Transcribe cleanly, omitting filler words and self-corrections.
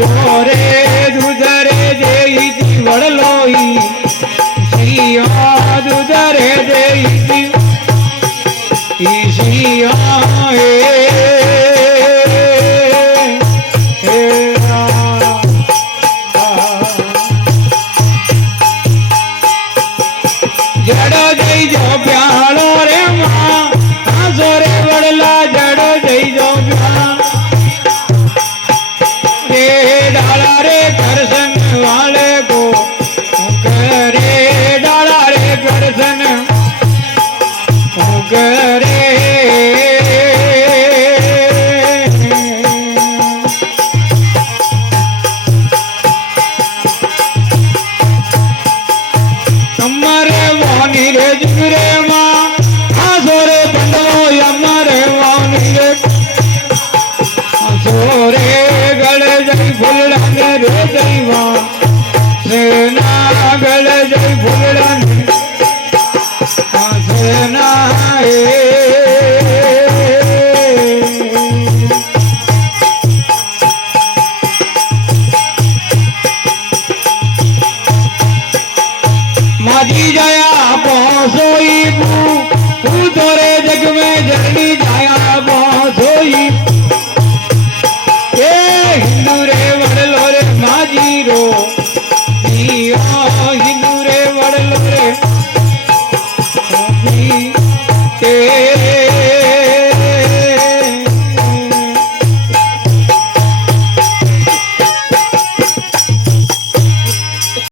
ડોરે દુધરે દેઈ વડલોઈ સિયા દુધરે દેઈ સિયા જડો જઈ જો પ્યાળો રે માં આસો રે વડલા જડો જઈ જો રે ડાળા રે કરસન વાલે કો કરે ડાળા રે કરસન કરે અમારે વાની રે જુગરે માં આસો રે બંડો અમારે વાની રે આસો રે ગળે જઈ ફૂલડા રે જઈવા સેના ગળે જઈ ફૂલડા